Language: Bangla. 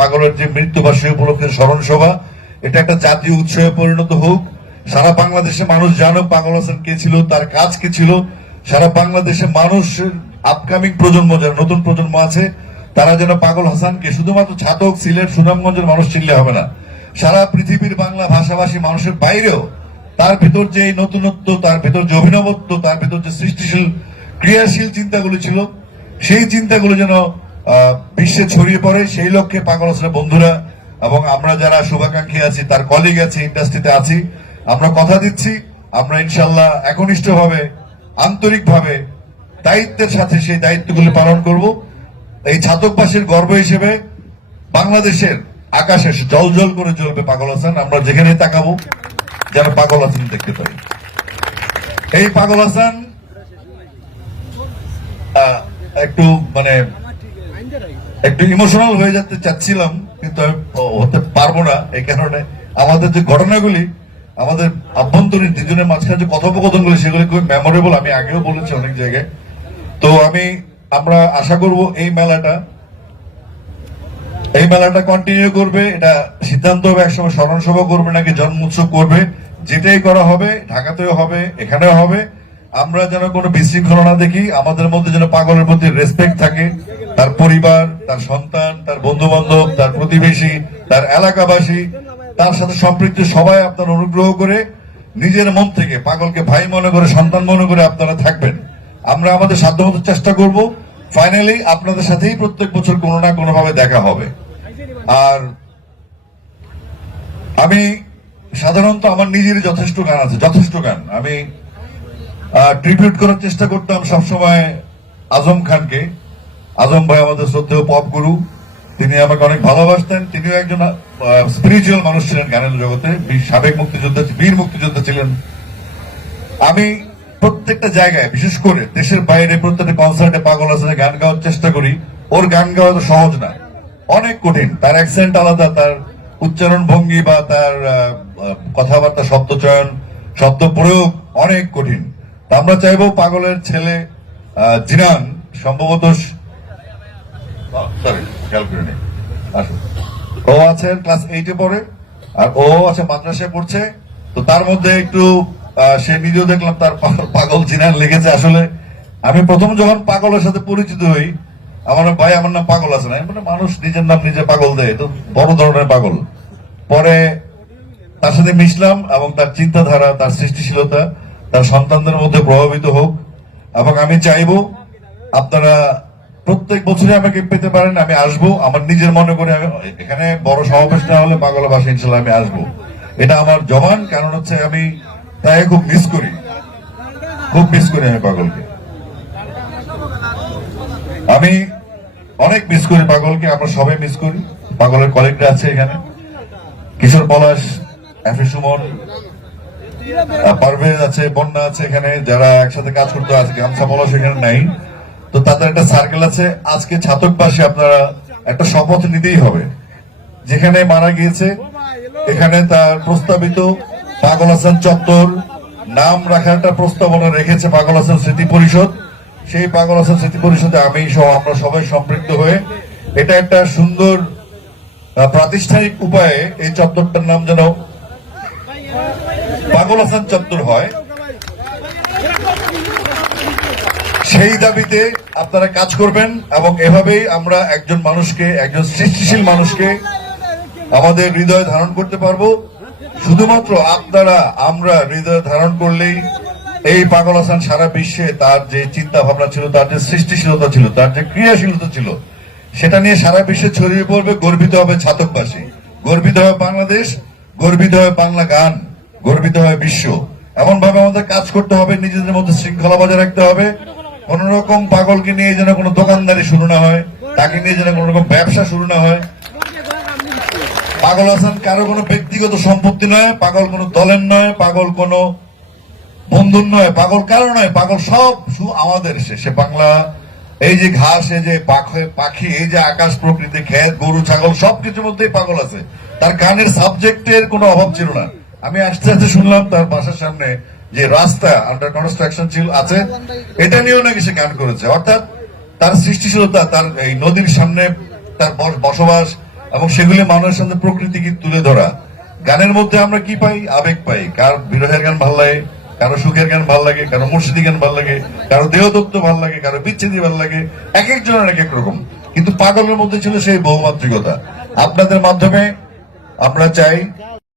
পাগলের যে মৃত্যুবার্ষিকী উপলক্ষে স্মরণ সভা এটা একটা জাতীয় উৎসবে পরিণত হোক। সারা বাংলাদেশে মানুষ জানুক পাগল হাসান কে ছিল, তার কাজ কি ছিল। সারা বাংলাদেশে মানুষ আপকামিং প্রজন্ম, যারা নতুন প্রজন্ম আছে, তারা যেন পাগল হাসানকে শুধুমাত্র ছাতক, সিলেট, সুনামগঞ্জের মানুষ চিনলে হবে না। সারা পৃথিবীর বাংলা ভাষাভাষী মানুষের বাইরেও তার ভেতর যে নতুনত্ব, তার ভেতর যে অভিনবত্ব, তার ভেতর যে সৃষ্টিশীল, ক্রিয়াশীল চিন্তাগুলো ছিল, সেই চিন্তাগুলো যেন বিশ্বে ছড়িয়ে পড়ে সেই লক্ষ্যে পাগল হাসানের বন্ধুরা? এবং আমরা যারা শুভাকাঙ্ক্ষী আছি, তার কলিগ আছি ইন্ডাস্ট্রিতে আছি, আমরা কথা দিচ্ছি, আমরা ইনশাল্লাহ একনিষ্ঠভাবে, আন্তরিকভাবে দায়িত্বের সাথে সেই দায়িত্বগুলি পালন করব। এই ছাতকবাসীর গর্ব হিসেবে বাংলাদেশের আকাশে জল জল করে জ্বলবে পাগল হাসান। আমরা যেখানে তাকাবো, যেন পাগল হাসান দেখতে পাই। এই পাগল হাসান একটু মানে একটু ইমোশনাল হয়ে যেতে চাচ্ছিলাম, কিন্তু আমি হতে পারব না, এই কারণে আমাদের যে ঘটনাগুলি, আমাদের আভ্যন্তরীণ দুজনের মাঝখানে যে কথোপকথনগুলি, সেগুলি খুবই মেমোরেবল আমি আগেও বলেছি অনেক জায়গায়। তো আমি, আমরা আশা করব এই মেলাটা এই মেলাটা কন্টিনিউ করবে, এটা সিদ্ধান্ত হবে, একসময় স্মরণ সভা করবে নাকি জন্ম উৎসব করবে, যেটাই করা হবে, ঢাকাতেও হবে, এখানেও হবে। আমরা যেন কোনো বিশৃঙ্খলা না দেখি, আমাদের মধ্যে যেন পাগলের প্রতি রেসপেক্ট থাকে তার পরিবার, তার সন্তান, তার বন্ধু বান্ধব তার প্রতিবেশী, তার এলাকাবাসী, তার সাথে সম্পৃক্ত সবাই আপনার অনুগ্রহ করে নিজের মন থেকে, পাগলকে ভাই মনে করে, সন্তান মনে করে আপনারা থাকবেন। আমরা আমাদের সাধ্যমতো চেষ্টা করব। ফাইনালি আপনাদের সাথেই প্রত্যেক বছর কোনো না কোনো ভাবে দেখা হবে। আর আমি সাধারণত আমার নিজেরই যথেষ্ট গান আছে, যথেষ্ট গান। আমি ট্রিবিউট করার চেষ্টা করতাম সবসময় আজম খানকে। আজম ভাই আমাদের শ্রদ্ধেয় পপ গুরু তিনি আমাকে অনেক ভালোবাসতেন। তিনিও একজন স্পিরিচুয়াল মানুষ ছিলেন গানের জগতে। সাবেক মুক্তিযোদ্ধা, বীর মুক্তিযোদ্ধা ছিলেন। আমি প্রত্যেকটা জায়গায়, বিশেষ করে দেশের বাইরে প্রত্যেকটা কনসার্টে পাগল হাসানের গান গাওয়ার চেষ্টা করি। ওর গান গাওয়া তো সহজ না অনেক কঠিন। তার অ্যাকসেন্ট আলাদা, তার উচ্চারণ ভঙ্গি বা তার কথাবার্তা শব্দ চয়ন শব্দ প্রয়োগ অনেক কঠিন। আমরা চাইব পাগলের ছেলে জিনান, সম্ভবত সরি। ও আছে ক্লাস এইটে পড়ে আর ও আছে মাদ্রাসায় পড়ছে। তো তার মধ্যে একটু সে নিজেও দেখলাম তার পাগল- জিনান লেগেছে আসলে। আমি প্রথম যখন পাগলের সাথে পরিচিত হই আমার ভাই আমার নাম পাগল আছে না বললাম, মানুষ নিজের নাম নিজে পাগল দেয় তো বড় ধরনের পাগল। পরে তার সাথে মিশলাম এবং তার চিন্তাধারা তার সৃষ্টিশীলতা তার সন্তানদের মধ্যে প্রভাবিত হোক। এবং আমি চাইব আপনারা প্রত্যেক বছরই আমাকে পেতে পারেন, আমি আসব। আমার নিজের মনে করে এখানে বড় সমাবেশ না হলে পাগলা বাসা ইনশাল্লাহ আমি আসব। এটা আমার জবান, কারণ হচ্ছে আমি তাই খুব মিস করি। খুব মিস করি আমি পাগলকে। আমি অনেক মিস করি পাগলকে, আমরা সবাই মিস করি। পাগলের কলেজটা আছে এখানে। কিশোর পলাশ, এফে সুমন পারভেজ আছে, বন্যা আছে এখানে, যারা একসাথে কাজ করতে আছে গামছা পলাশ এখানে নাই। তো তাদের একটা সার্কেল আছে। আজকে ছাতকবাসী আপনারা একটা শপথ নিতেই হবে। যেখানে মারা গিয়েছে, এখানে তার প্রস্তাবিত পাগল হাসান চত্বর নাম রাখার একটা প্রস্তাবনা রেখেছে পাগল হাসান স্মৃতি পরিষদ। সেই পাগল হাসান স্মৃতি পরিষদে আমি সহ আমরা সবাই সম্পৃক্ত হয়ে এটা একটা সুন্দর প্রাতিষ্ঠানিক উপায়ে এই চত্বরটার নাম যেন পাগল হাসান চত্বর হয়। সেই দাবিতে আপনারা কাজ করবেন এবং এভাবেই আমরা একজন মানুষকে, একজন সৃষ্টিশীল মানুষকে আমাদের হৃদয়ে ধারণ করতে পারব। শুধুমাত্র আপনারা, আমরা হৃদয়ে ধারণ করলেই এই পাগল হাসান সারা বিশ্বে তার যে চিন্তা ভাবনা ছিল, তার যে সৃষ্টিশীলতা ছিল, তার যে ক্রিয়াশীলতা ছিল, সেটা নিয়ে সারা বিশ্বে ছড়িয়ে পড়বে গর্বিত হবে ছাতকবাসী, গর্বিত হবে বাংলাদেশ, গর্বিত হবে বাংলা গান, গর্বিত হবে বিশ্ব। এমন ভাবে আমাদের কাজ করতে হবে, নিজেদের মধ্যে শৃঙ্খলা বজায় রাখতে হবে। কোন রকম পাগলকে নিয়ে যেন কোনো দোকানদারি শুরু না হয়, তাকে নিয়ে যেন কোন রকম ব্যবসা শুরু না হয়। পাগল হাসান কারও কোনো ব্যক্তিগত সম্পত্তি নয়, পাগল কোনো দলের নয়, পাগল কোনো বন্ধুর নয়, পাগল কারও নয়, পাগল সব আমাদের সে সে বাংলা, এই যে ঘাস, এই যে পাখ- এই যে আকাশ, প্রকৃতি ক্ষেত গরু, ছাগল, সবকিছুর মধ্যেই পাগল আছে। তার গানের সাবজেক্টের কোনো অভাব ছিল না। আমি আস্তে আস্তে শুনলাম তার বাসার সামনে যে রাস্তা আন্ডার কনস্ট্রাকশন ছিল আছে, এটা নিয়েও নাকি সে গান করেছে। অর্থাৎ তার সৃষ্টিশীলতা, তার এই নদীর সামনে তার বসবাস এবং সেগুলি মানুষের সামনে প্রকৃতিকে তুলে ধরা। গানের মধ্যে আমরা কি পাই? আবেগ পাই। কার বিরহের গান ভালো লাগে, কারও সুখের গান ভালো লাগে, কারও মুর্শিদি গান ভালো লাগে, কারও দেহদত্ত ভালো লাগে, কারও বিচ্ছেদি ভালো লাগে এক একজনের এক এক রকম। কিন্তু পাগলের মধ্যে ছিল সেই বহুমাত্রিকতা। আপনাদের মাধ্যমে আমরা চাই